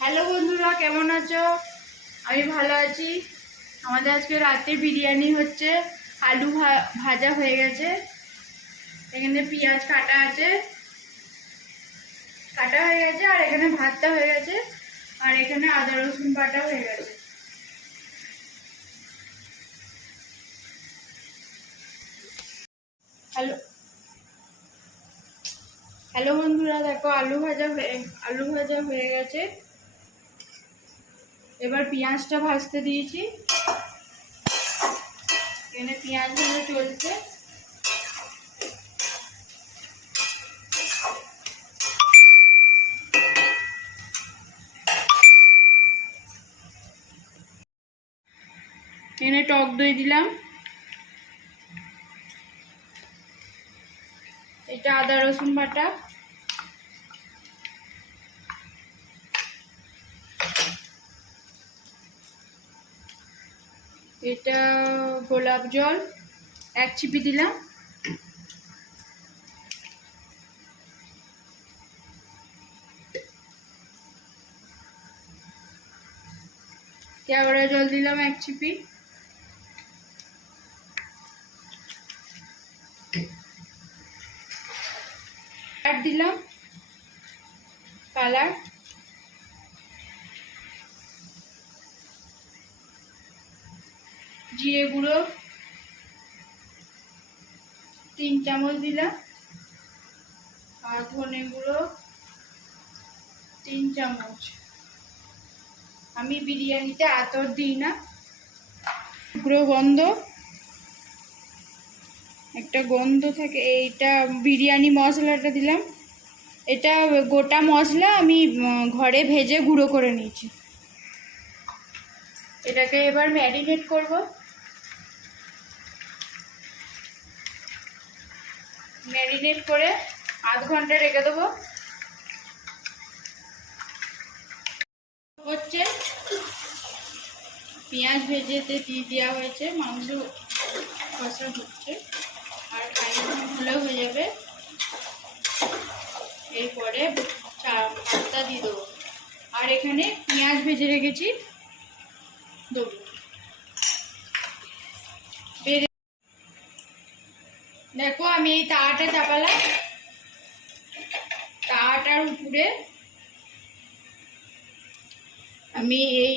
Hello বন্ধুরা, কেমন আছো? আমি ভালো আছি। আমাদের আজকে রাতে বিরিয়ানি হচ্ছে। আলু ভাজা হয়ে গেছে, এখানে পেঁয়াজ কাটা আছে, আর এখানে ভাতটা হয়ে গেছে, আর এখানে আদা রসুন বাটা হয়ে গেছে। হ্যালো হ্যালো বন্ধুরা, দেখো আলু ভাজা হয়ে গেছে। এবার পেঁয়াজটা ভাজতে দিয়েছি, এখানে পেঁয়াজ ভাজা চলছে। এখানে টক দই দিলাম, এটা আদা রসুন বাটা, এটা গোলাপ জল 1 চিপি দিলাম, কেওড়া জল দিলাম 1 চিপি, দিলাম কালার, জিরে গুঁড়ো 3 চামচ দিলাম, আর ধনে গুঁড়ো 3 চামচ। আমি বিরিয়ানিতে আতর দিই না, পুরো গন্ধ একটা গন্ধ থাকে। এইটা বিরিয়ানি মশলাটা দিলাম, এটা গোটা মশলা আমি ঘরে ভেজে গুঁড়ো করে নিয়েছি। এটাকে এবার ম্যারিনেট করব। ম্যারিনেট করে আধ ঘন্টা রেখে দেবো। হচ্ছে পেঁয়াজ ভেজেতে দিয়ে দেওয়া হয়েছে, মাংস কষা হচ্ছে, আর খানিকক্ষণ হলেও হয়ে যাবে। এরপরে ভাতটা দিয়ে দেবো, আর এখানে পেঁয়াজ ভেজে রেখেছি দেবো। দেখো আমি এই তাওয়াটা চাপালাম, তাওয়াটার উপরে আমি এই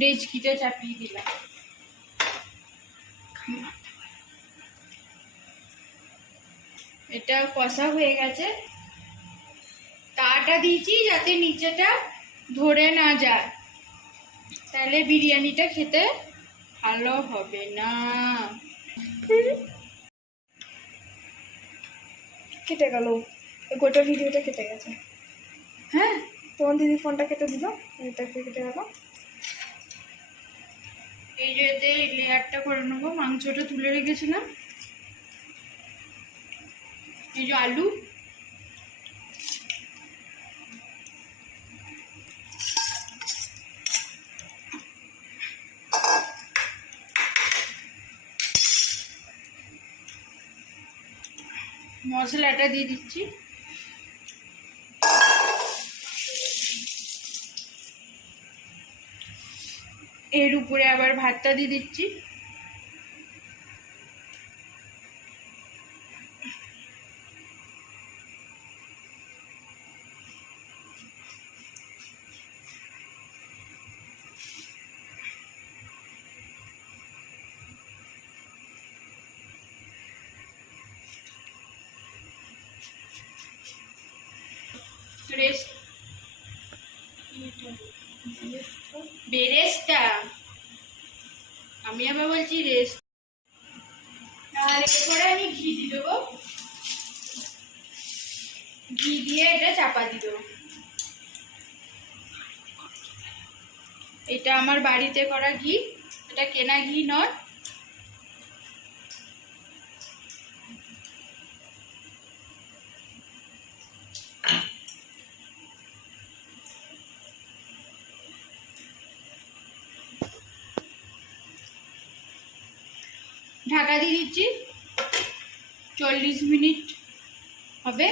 ডেচকিটা চাপিয়ে দিলাম। এটা কষা হয়ে গেছে, তাওয়াটা দিয়েছি যাতে নিচেটা ধরে না যায়, তাহলে বিরিয়ানিটা খেতে ভালো হবে না। কেটে গেল, গোটা ভিডিওটা কেটে গেছে। হ্যাঁ, তোমার দিদি ফোনটা কেটে দিল, এটা কেটে গেল। এই যে এতে লেয়ারটা করে নেবো। মাংসটা তুলে রেখেছিলাম, এই যে আলু, মশলাটা দিয়ে দিচ্ছি, এর উপরে আবার ভাতটা দিয়ে দিচ্ছি। বেরেস্তা, আমি আবার বলছি রেস্ট। আর এরপরে আমি ঘি দিয়ে দেবো, ঘি দিয়ে এটা চাপা দিয়ে দেবো। এটা আমার বাড়িতে করা ঘি, এটা কেনা ঘি নয়। ঢাকা দিয়ে দিচ্ছি, 40 মিনিট হবে।